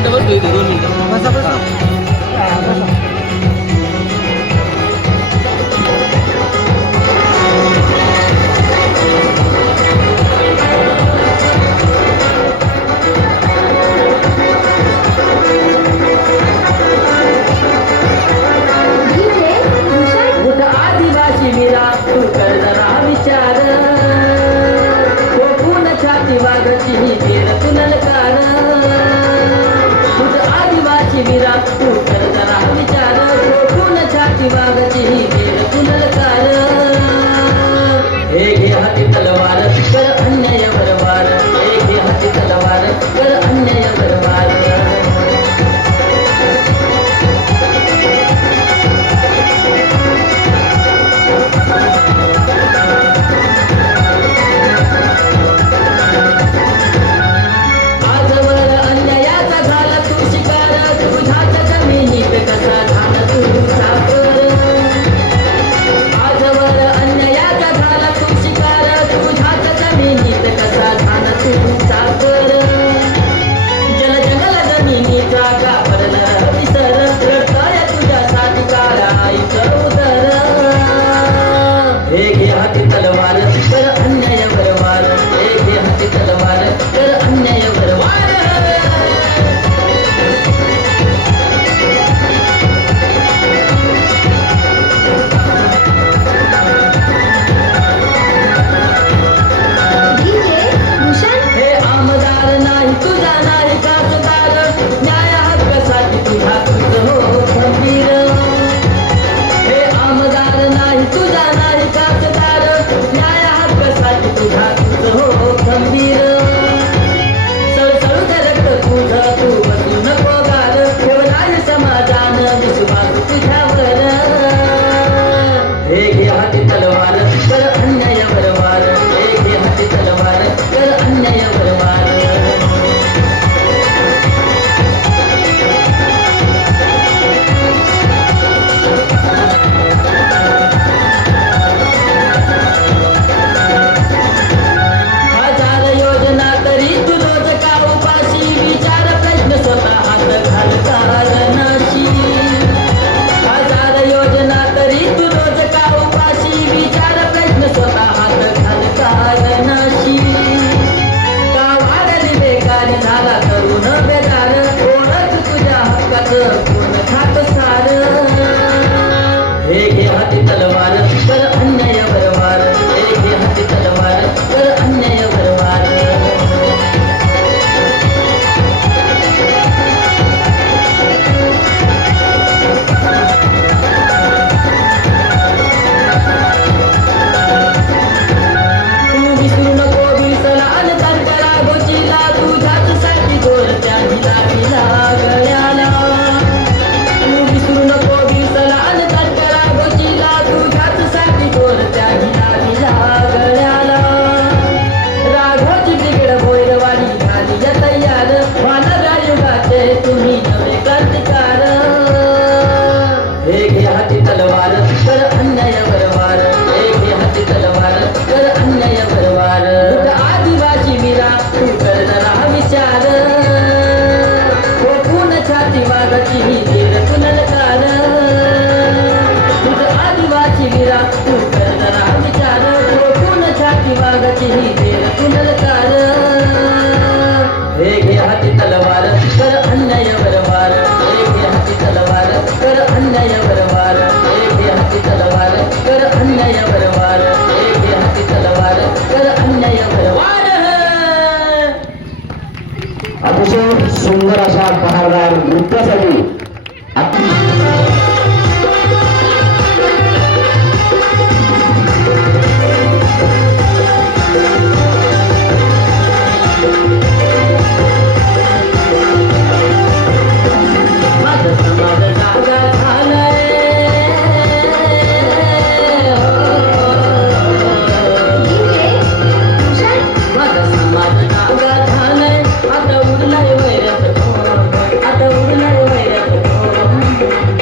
मिनिटं बसलो इथे 2 मिनिटं. बसा बसा. हा, बसा. कुठं आदिवासी मीरा तू कर जरा विचार कोकून छाती वागची तेर तुनलकार कुठं आदिवासी मीरा तू कर जरा विचार कोकून छाती वागची तेर तुनलकार हे घे हाती तलवार कर अन्यायावर वार हे घे हाती तलवार कर अन्यायावर वार आजवर अन्यायाचा झाला तू शिकार तुझ्याच जमिनीत कसा झाला तू साकर आजवर अन्यायाचा झाला तू शिकार तुझ्याच जमिनीत कसा झाला तू साकर जल जंगल जमिनीचा घाबरला विसर रडताय तुझ्यासाठी काळाईचं उदर हे घे हाती तलवार कर अन्यायावर वार हे घे हाती तलवार कर अन्यायावर वार हे आमदार नाही तुझा नाही खासदार न्याय हक्कासाठी तुझा तुझ हो खंबीर हे आमदार नाही तुझा नाही खासदार न्याय हक्कासाठी तुझा तुझ हो खंबीर सळसळू दे रक्त तुझं तू बसू नको गार ठेवलाय समाजान विश्वास तुझ्यावर हे घे हाती तलवार कर अन्यायावर वार हे घे हाती तलवार कर अन्यायावर वार हजार योजना तरी तू रोज का उपाशी विचार प्रश्न स्वतः हात घाल कारणाशी हजार योजना तरी तू रोज का उपाशी विचार प्रश्न स्वतः हात घाल कारणाशी का वाढली बेकारी झाला तरुण बेकार ओळख तुझ्या हक्काचं पूर्ण खात सार हे घे हाती तलवार कर अन्यायावर वार हे घे हाती तलवार कर अन्यायावर वार तू विसरू नको विसला आणि तरकरा गोचीला तुझ्याच साठी गोरच्या हिला गळ्याला तू विसरू नको विसला आणि तरकरा गोचीला तुझ्याच साठी गोरच्या हिला गळ्याला राघोची बिगड भोयरवाडी झाली या तयार वानरा युगाचे तुम्ही नवे क्रांतिकार हे घे हाती तलवार कर अन्यायावर वार हे घे हाती तलवार कर अन्यायावर वार कुठं आदिवासी मीरा तू कर जरा विचार कोकून छाती वागची ही तेर तुनलकार कुठं आदिवासी मीरा तू कर जरा विचार कोकून छाती वागची ही तेर तुनलकार हे घे हाती तलवार कर अन्यायावर वार हे घे हाती तलवार कर अन्यायावर वार हे घे हाती तलवार कर अन्यायावर वार हे घे हाती तलवार कर अन्यायावर वार अतिशय सुंदर अशा बहारदार नृत्यासाठी माझं समाज जागा झालाय माझा समाज जागा झालाय आता उडलाय वैरत आता उडलाय वैरत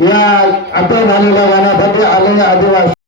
या आता झालेल्या गाण्यासाठी आलेल्या आदिवासी